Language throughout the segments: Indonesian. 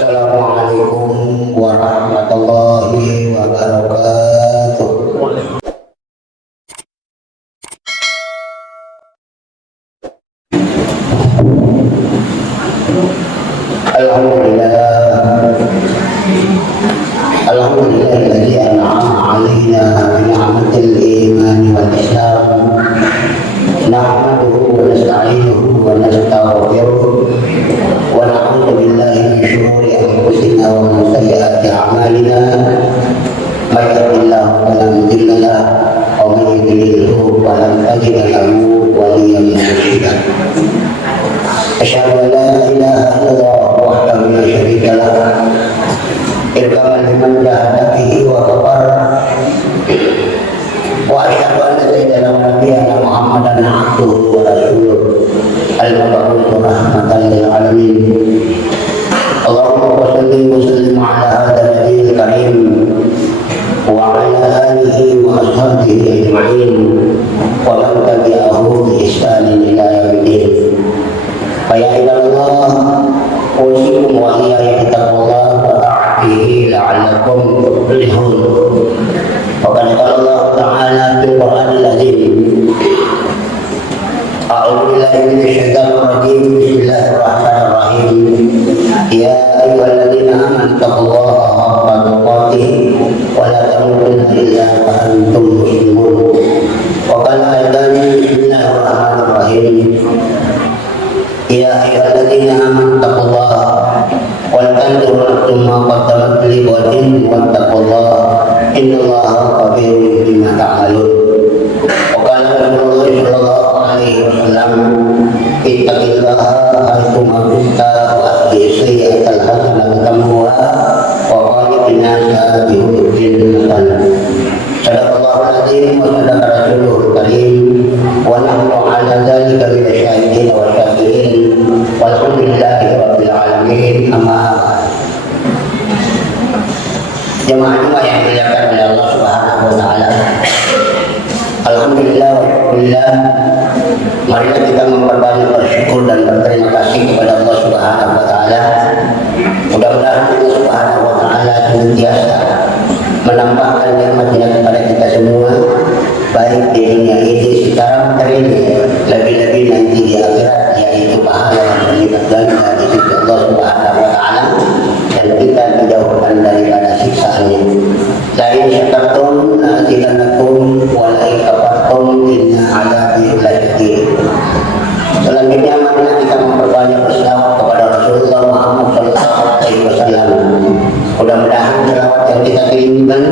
Assalamualaikum warahmatullahi wabarakatuh. Alhamdulillahilladzi an'ama 'alaina bi ni'matil iman wal islam. Nahmaduhu wa nasta'inuhu wa nastaghfiruh wa na'udzu billahi min shururi anfusina wa min sayyiati a'malina. May yahdihillahu fala mudilla lahu wa may yudlilhu falan tajida lahu waliyyan mursyida. Asyhadu an la ilaha illallah wahdahu la syarika lah. Irkaman liman jahada bihi wa kafar. Wa asyhadu anna sayyidana wa nabiyyana Muhammadan abduhu wa rasuluh al-mab'uts rahmatan lil alamin. Allahumma shalli wa sallim ala hadzal nabiyil karim wa ala alihi wa ashabihi ajma'in wa man tabi'ahu bi ihsanin ila yaumiddin. Fa ya ibadallah, usikum wa iyaya bittaqwallah wa ta'atihi la'allakum tuflihun. Wa qala Allah ta'ala fil Qur'anil azim, a'udzu billahi minasy syaithanir rajim. Bismillahirrahmanirrahim. Ya ayyuhalladzina amanu taqullaha haqqa tuqatih wa la tamutunna illa wa antum muslimun. Wa qala aidan bismillahirrahmanirrahim. Ya ayyuhalladzina amanu taqullaha wal tanzur nafsum ma qaddamat lighadin wattaqullaha innallaha khabirun bima ta'malun. Wa qala Rasulullah sallallahu alaihi wasallam, ittaqillaha haitsu ma kunta wa atbi sayyi'atal hasanata tamhuha wa qaliqin nasa bi khuluqin hasan. Sadaqallahul azim wa sadaqa rasulul karim wa nahnu ala dzalika minasyahidin wa syakirin walhamdulillahi rabbil alamin. Amma jemaah yang dimuliakan oleh Allah Subhanahu wa taala. Alhamdulillah walhamdulillah. Mari kita memperbanyak bersyukur dan berterima kasih kepada Allah Subhanahu wa taala. Mudah-mudahan Allah Subhanahu wa taala senantiasa menampakkan nikmat-Nya kepada kita semua, baik di dunia ini secara materi, lebih-lebih nanti di akhirat, yaitu pahala yang berlipat ganda di sisi Allah Subhanahu wa taala, dan kita dijauhkan daripada siksaannya. La in syakartum la azidannakum wa la in kafartum inna 'adzabi lasyadid. Selanjutnya marilah kita memperbanyak berselawat kepada Rasulullah Muhammad sallallahu alaihi wasallam. Mudah-mudahan selawat yang kita kirimkan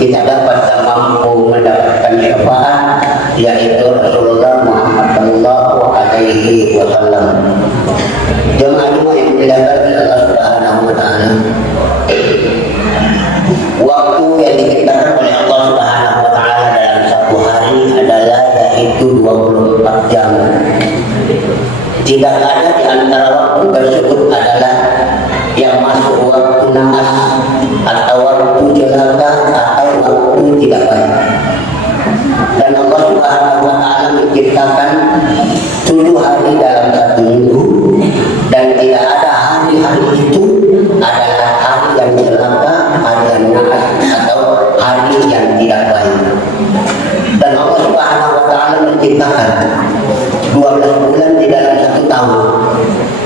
kita dapat dan mampu mendapatkan syafaat, yaitu Rasulullah Muhammad sallallahu alaihi wasallam. Jemaah yang dimuliakan oleh Allah Subhanahu wa taala. Waktu yang diciptakan oleh Allah Subhanahu wa taala dalam satu hari adalah yaitu 24 jam. Tidak ada di antara waktu tersebut adalah yang masuk waktu naas atau waktu celaka atau waktu tidak baik. Dan Allah Subhanahu wa taala menciptakan 7 hari dalam satu minggu, dan tidak ada hari-hari itu adalah hari yang celaka, hari yang naas atau hari yang tidak baik. Dan Allah Subhanahu wa taala menciptakan 12 bulan di dalam satu tahun.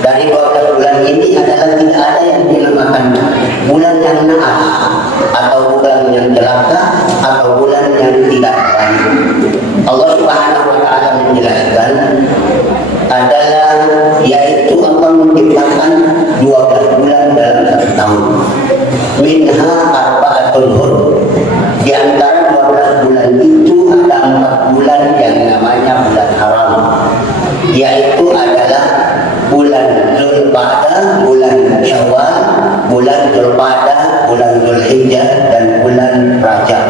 Dari 12 bulan ini adalah tidak ada yang dinamakan bulan yang naas atau bulan yang celaka atau bulan yang tidak baik. Allah Subhanahu wa taala menjelaskan adalah yaitu Allah menciptakan 12 bulan dalam satu tahun. Minha arba'atul hurum. Di antara 12 bulan itu ada 4 bulan yang namanya bulan haram, yaitu adalah bulan Zulqa'dah, bulan Syawal, bulan Dzulqa'dah, bulan Dzulhijjah, dan bulan Rajab.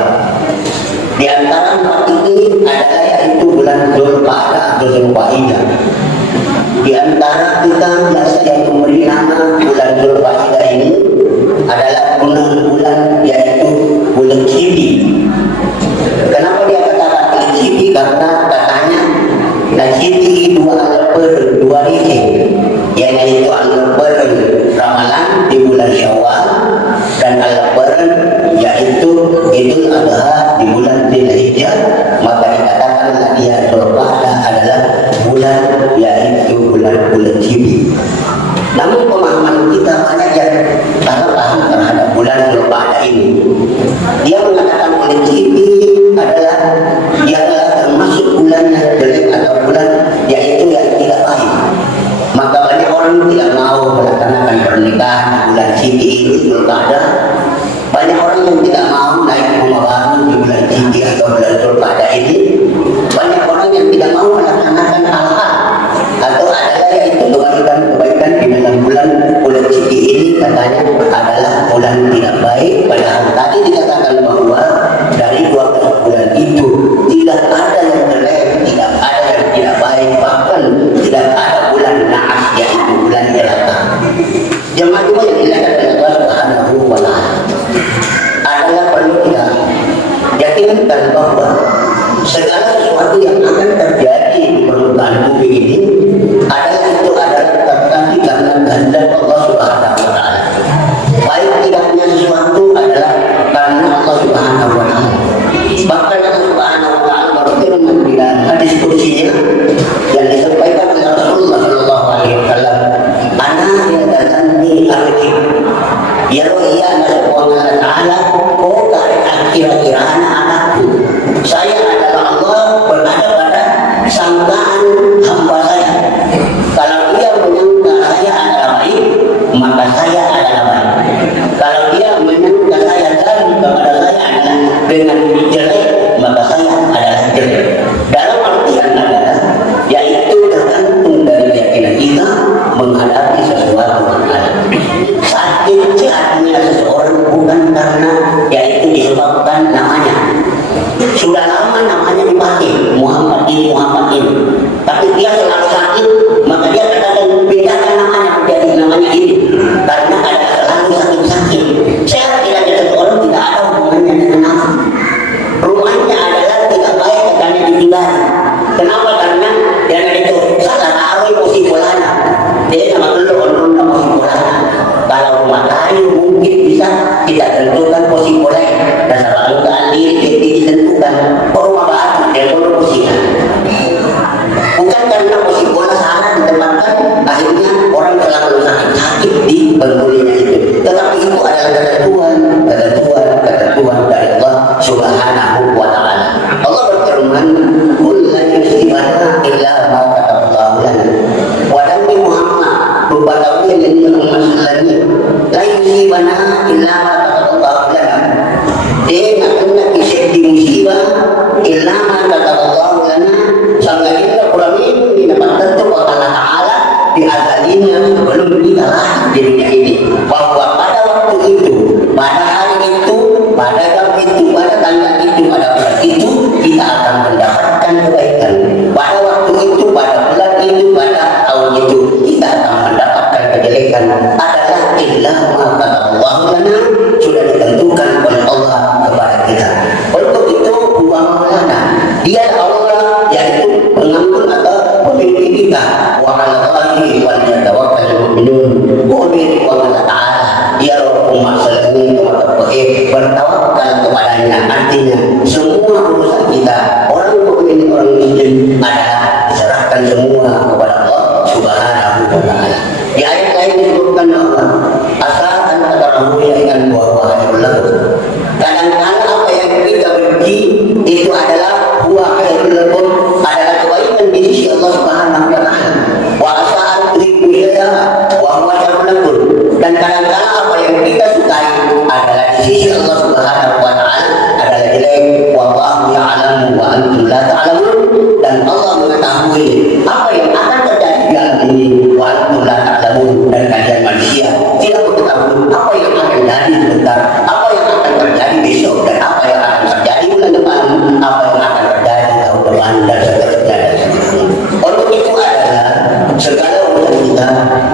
Di antara 4 ini adalah yaitu bulan Dzulqa'dah atau Dzulqa'dah. Di antara kita biasa yang memberi nama bulan Dzulqa'dah ini adalah bulan yaitu bulan Cibi. Kenapa dia katakan bulan Cibi? Karena katanya Cibi 2 Al-Per 2 Rizki, yaitu Al-Per ramalan di bulan kita banyak yang karena paham terhadap bulan Dzulqa'dah ini. Dia mengatakan bulan ini adalah dia adalah termasuk bulan yang jelek atau bulan yaitu yang tidak baik. Maka banyak orang tidak mau melaksanakan pernikahan bulan Cibi ini Dzulqa'dah. Banyak orang yang tidak mau naik rumah baru di bulan Cibi atau bulan Dzulqa'dah ini. Banyak orang yang tidak mau melaksanakan hal-hal atau adalah yaitu kebaikan di dalam bulan Cibi ini katanya adalah bulan tidak baik. Padahal tadi dikatakan bahwa dari 12 bulan itu tidak ada yang jelek, tidak ada yang tidak baik, bahkan tidak ada bulan naas yaitu bulan celaka. Jemaah yang dilakukan oleh Allah Subhanahu wa Ta'ala adalah perlu kita yakinkan bahwa segala sesuatu yang akan terjadi di permukaan bumi ini adalah terjadi karena kehendak Allah Subhanahu wa Ta'ala. Baik tidaknya sesuatu adalah karena Allah Subhanahu wa Ta'ala. Bahkan Allah Subhanahu wa Ta'ala berfirman di dalam hadis kursinya yang disampaikan oleh Rasulullah sallallahu alaihi wasallam, "Ana yatazanni arki." Ya rohiya Allah Ta'ala, oh kira-kira anakku. Saya adalah Allah berada pada sangkaan hamba saya. Kalau dia menyangka saya adalah baik, maka saya adalah baik. Kalau dia menyangka saya jalan kepada saya adalah dengan jelek, maka saya adalah jelek. Dalam artian adalah yaitu tergantung dari keyakinan kita menghadapi sesuatu perkara. Saat kecilnya seseorang bukan karena yaitu disebabkan namanya. Sudah lama namanya dipakai Muhammad ini, tapi dia selalu sakit, maka dia katakan bedakan namanya menjadi namanya ini karena ada selalu sakit-sakit. Sehat tidaknya seseorang tidak ada hubungannya dengan nama. Rumahnya adalah tidak baik katanya ditinggal. Kenapa? Karena dia itu salah taruh posisi bolana. Dia sama dulu orang posisi bolana. Kalau rumah kayu mungkin bisa tidak tentukan posisi bolanya. Dan selalu keadil ditentukan. Rumah batu dia perlu posisinya. Bukan karena posisi bola salah ditempatkan akhirnya orang selalu sakit di penghuninya itu. Tetapi itu adalah ketentuan dari Allah Subhanahu wa Ta'ala. Allah berfirman, "Qul la yusibana illa ma kataballahu lana." Wahai Muhammad, beritahu yang masalahnya, la yusibana illa ma kataballahu lana. Dia nak kena kisah di musibah illa ma kataballahu lana. Sanggahinnya kurang ini dapat tentu Allah Ta'ala di azalinya sebelum kita lahir di dunia ini. Bahwa pada waktu itu, pada hari itu, pada jam itu, pada tanggal itu, pada bulan itu kita akan mendapatkan kebaikan. Pada waktu itu, pada bulan itu, pada tahun itu kita akan mendapatkan kejelekan. Adalah illa ma kataballahu lana, sudah ditentukan oleh Allah kepada kita. Untuk itu huwa maulana, dia Allah yaitu pengampun atau pemimpin kita. Wa 'alallahi falyatawakkalul mu'minun. Mu'min kepada Ta'ala, ya Rabbul Alamin, bertawakal kepadanya. Artinya semua urusan kita, orang mukmin, orang muslim adalah diserahkan semua kepada Allah Subhanahu wa Ta'ala. Di ayat lain disebutkan bahwa asalkan katakanlah ikan buah-buah yang lalu. Kadang-kadang apa yang kita benci itu adalah buah yang lalu, adalah kebaikan di sisi Allah Subhanahu wa Ta'ala. Wa asa'at ribiyah wa huwa syarrun. Dan kadang-kadang apa yang kita sukai adalah di sisi Allah Subhanahu wa Ta'ala adalah jelek. Wallahu ya'lamu wa antum la ta'lamun. Dan Allah mengetahui apa yang akan terjadi di alam ini. Wa antum la ta'lamun. Dan kalian manusia tidak mengetahui apa yang akan terjadi sebentar, apa yang akan terjadi besok, dan apa yang akan terjadi bulan depan, apa yang akan terjadi tahun depan, dan seterusnya. Untuk itu adalah segala urusan kita,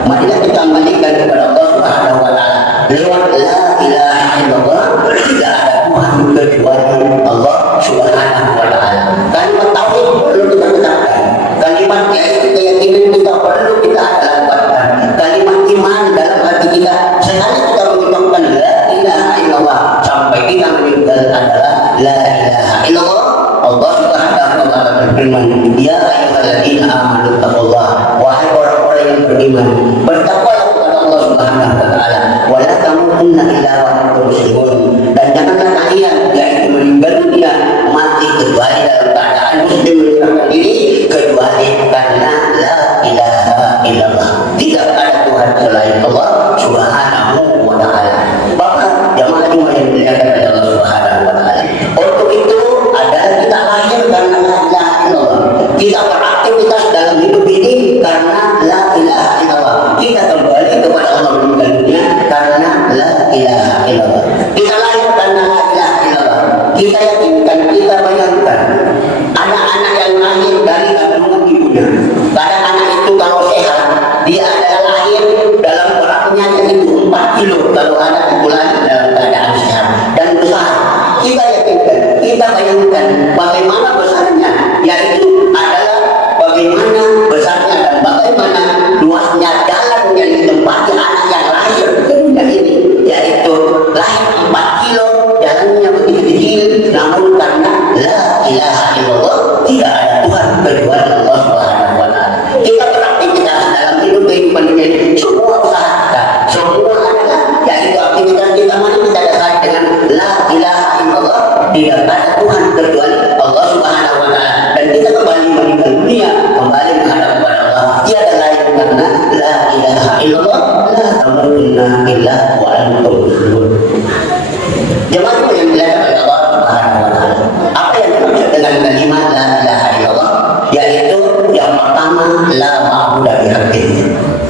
marilah kita kembalikan kepada Allah Subhanahu wa Ta'ala lewat la ilaha illallah. Tidak ada Tuhan kecuali Allah Subhanahu wa Ta'ala. Kalimat tauhid perlu kita tetapkan. Kalimat keyakinan kita perlu kita dapatkan. Kalimat iman dalam hati kita sekali kita mengucapkan la ilaha illallah sampai kita meninggal adalah la ilaha illallah. Allah Subhanahu wa Ta'ala berfirman, ya ayyuhalladzina amanu taqullah, wahai orang-orang yang beriman, bertakwalah kepada Allah Subhanahu wa tamutunna illa wa antum muslimun. Dan janganlah kalian yaitu meninggal dunia mati kecuali dalam keadaan muslim, menyerahkan diri kecuali karena la ilaha illallah. Tidak ada Tuhan selain Allah Subhanahu wa ta'ala. Bapak jamaah Jumat yang dimuliakan oleh Allah Subhanahu wa ta'ala. Untuk itu adalah kita lahir karena la ilaha illallah. Kita beraktivitas dalam hidup ini karena la ilaha illallah. Kita kembali kepada Allah meninggal dunia karena la ilaha illallah. Kita lahir karena la ilaha illallah. Kita yakinkan, kita bayangkan anak-anak yang lahir dari kandungan ibunya. Pada anak itu kalau sehat, dia adalah lahir dalam beratnya yaitu 4 kilo kalau anak itu lahir dalam keadaan sehat dan besar. Kita yakinkan, kita bayangkan bagaimana besarnya, yaitu adalah bagaimana besarnya dan bagaimana luasnya jalan yang ditempati anak yang lahir ke dunia ini, yaitu lahir 4 kilo, jalannya begitu kecil, namun karena la ilaha illallah tidak ada Tuhan kecuali Allah Subhanahu wa ta'ala. Kita beraktivitas dalam hidup kehidupan ini, semua usaha kita, semua adalah yaitu aktivitas kita mana kita dasar dengan la ilaha illallah. Tidak ada Tuhan kecuali Allah Subhanahu wa ta'ala. Dan kita kembali meninggal dunia, kembali menghadap kepada Allah. Tiada lain karena la ilaha illallah, la tamutunna illa wa antum muslimun. Jemaah yang dilakukan oleh Allah Subhanahu wa ta'ala. Apa yang dimaksud dengan kalimat la ilaha illallah? Yaitu yang pertama, la ma'budu bihaqqin.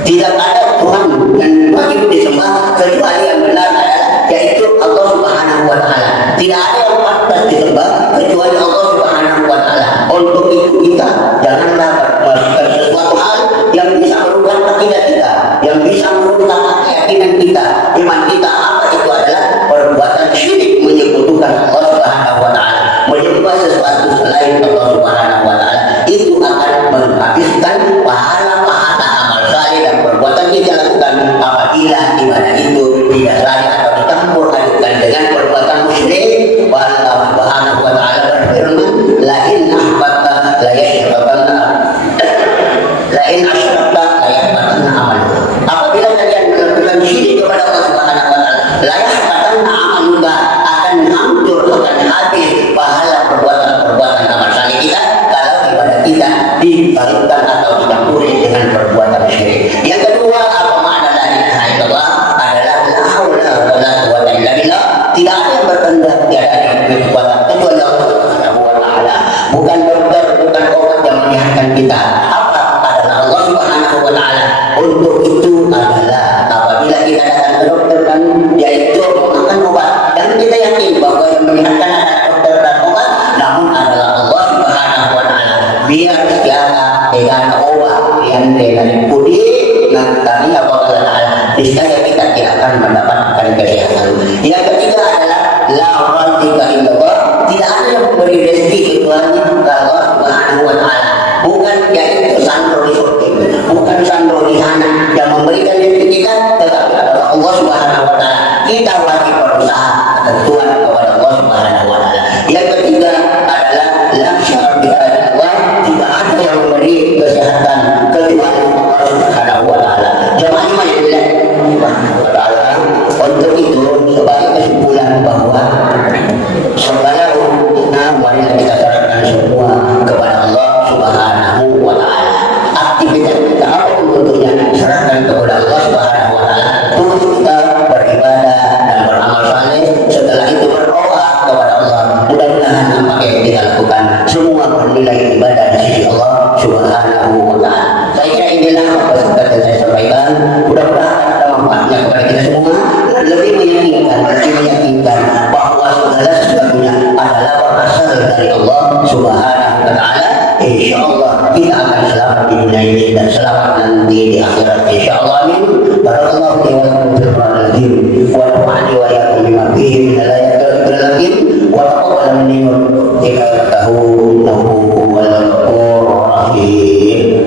Tidak ada Tuhan yang wajib disembah kecuali yang benar adalah yaitu Allah Subhanahu wa ta'ala. Tidak ada yang pantas disembah kecuali Allah Subhanahu wa ta'ala. Untuk itu kita janganlah melakukan sesuatu hal yang bisa merubah akidah kita, yang bisa merubah keyakinan kita, iman kita. Apa itu adalah perbuatan syirik, menyekutukan Allah Subhanahu wa ta'ala, menyembah sesuatu selain Allah Subhanahu wa ta'ala. Itu akan menghabiskan pahala-pahala amal saleh dan perbuatan kita lakukan apabila ibadah itu tidak saleh atau dicampur adukan dengan perbuatan musyrik. Allah Subhanahu wa ta'ala berfirman, la in ahbata la yahbatanna la in asyrakta la yahbatanna amal. Apabila kalian melakukan syirik kepada Allah Subhanahu wa ta'ala, la yahbatanna amaluka, akan hancur, akan habis pahala perbuatan-perbuatan amal saleh kita kalau ibadah kita dibalikkan atau dicampuri dengan perbuatan syirik. Yang kedua, apa makna la ilaha illallah? Adalah la haula wala quwwata illa billah. Tidak ada yang berkehendak, tidak ada yang berkuasa kecuali Allah Subhanahu wa ta'ala. Bukan dokter, bukan obat yang menyehatkan kita. Apa adalah Allah Subhanahu wa ta'ala. Untuk itu adalah apabila kita datang ke dokter kan, yaitu makan obat, dan kita yakin bahwa yang menyehatkan adalah dokter dan obat, namun adalah Allah Subhanahu wa ta'ala. Biar siapa dengan obat yang dengan putih dan tadi Allah Ta'ala, niscaya kita tidak akan mendapatkan kesehatan. Yang ketiga adalah la razika illallah. Tidak ada yang memberi rezeki kecuali Allah Subhanahu wa ta'ala. Bukan yaitu Sandro di surga, bukan Sandro di sana yang memberikan rezeki kita, tetapi adalah Allah Subhanahu wa ta'ala. Kita wajib berusaha ketentuan kepada Allah Subhanahu wa ta'ala. Yang ketiga adalah la syarika illallah. Tidak ada yang memberi kesehatan kecuali Allah Subhanahu wa ta'ala. Jemaah yang dimuliakan wa ta'ala. Untuk itu sebagai kesimpulan bahwa sebenarnya kita marilah kita serahkan semua kepada Allah Subhanahu wa ta'ala. Aktivitas kita apapun bentuknya serahkan kepada Allah Subhanahu wa ta'ala. Terus kita beribadah dan beramal saleh, setelah itu berdoa kepada Allah. Mudah-mudahan apa yang kita lakukan semua bernilai ibadah di sisi Allah Subhanahu wa ta'ala. Saya kira inilah apa yang saya sampaikan. Mudah-mudahan ada manfaatnya kepada kita semua. Lebih meyakinkan bahwa segala sesuatunya adalah berasal dari Allah Subhanahu wa ta'ala. Insyaallah kita akan selamat di dunia ini dan selamat nanti di akhirat insyaallah. Amin. Barakallahu fi wa lakum fil Qur'anil azim wa nafa'ani wa iyyakum bima fihi min al-ayatil hakim wa taqabbal minni wa innahu huwal ghafurur rahim.